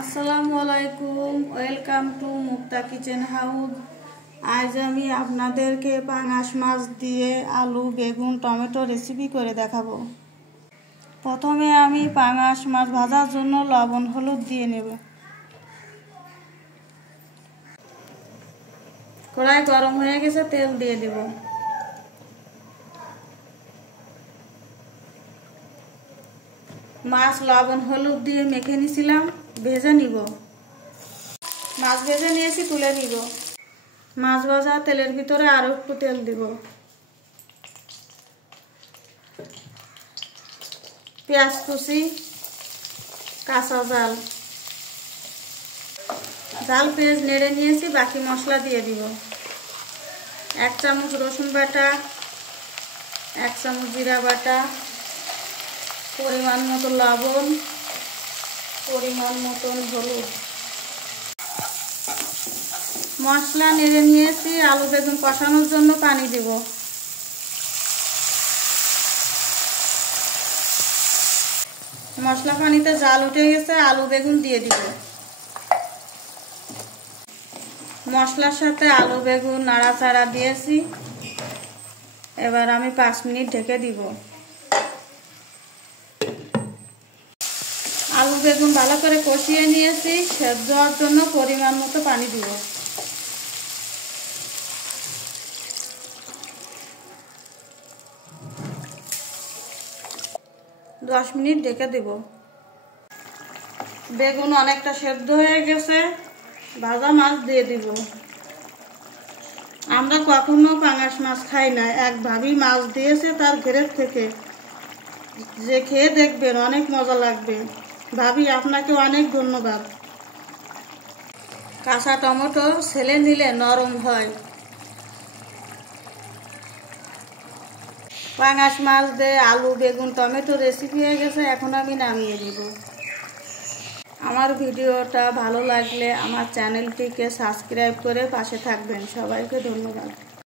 আসসালামু আলাইকুম, welcome to Mukta kitchen house. আজ আমি আপনাদেরকে পাঙাশ মাছ দিয়ে আলু বেগুন টমেটো রেসিপি করে দেখাবো। প্রথমে আমি পাঙাশ মাছ ভাজার জন্য লবণ হলুদ দিয়ে নেব। কড়াই গরম হয়ে গেছে, তেল দিয়ে দেব। মাছ লবণ হলুদ দিয়ে মেখে নিয়েছিলাম, ভেজে নিব। মাছ ভেজে নিয়েছি, তুলে নিব। মাছ ভাজা তেলের ভিতরে আরো একটু তেল দিব। পেঁয়াজ কুচি, কাঁচা জাল পেঁয়াজ নেড়ে নিয়েছি, বাকি মশলা দিয়ে দিব। 1 চামচ রসুন বাটা, 1 চামচ জিরা বাটা, পরিমাণ মতো লবণ, পরিমাণ মতন হলুদ। মশলা নেড়ে নিয়েছি, আলু বেগুন কষানোর জন্য পানি দেব। মশলা পানিতে জাল উঠে গেছে, আলু বেগুন দিয়ে দিব। মশলার সাথে আলু বেগুন নাড়াচাড়া দিয়েছি। এবার আমি 5 মিনিট ঢেকে দিব। আলু বেগুন ভালো করে কষিয়ে নিয়েছি, সেদ্ধ হওয়ার জন্য পরিমাণ মতো পানি দিব। দশ মিনিট ঢেকে দেব। বেগুন অনেকটা সেদ্ধ হয়ে গেছে, ভাজা মাছ দিয়ে দিব। আমরা কখনো পাঙাশ মাছ খাই না, এক ভাবি মাছ দিয়েছে তার ঘেরের থেকে, যে খেয়ে দেখবেন অনেক মজা লাগবে। ভাবি, আপনাকে অনেক ধন্যবাদ। কাঁচা টমেটো ছেলে নিলে নরম হয়। পাঙাশ মাছ দিয়ে আলু বেগুন টমেটো রেসিপি হয়ে গেছে, এখন আমি নামিয়ে দিব। আমার ভিডিওটা ভালো লাগলে আমার চ্যানেলটিকে সাবস্ক্রাইব করে পাশে থাকবেন। সবাইকে ধন্যবাদ।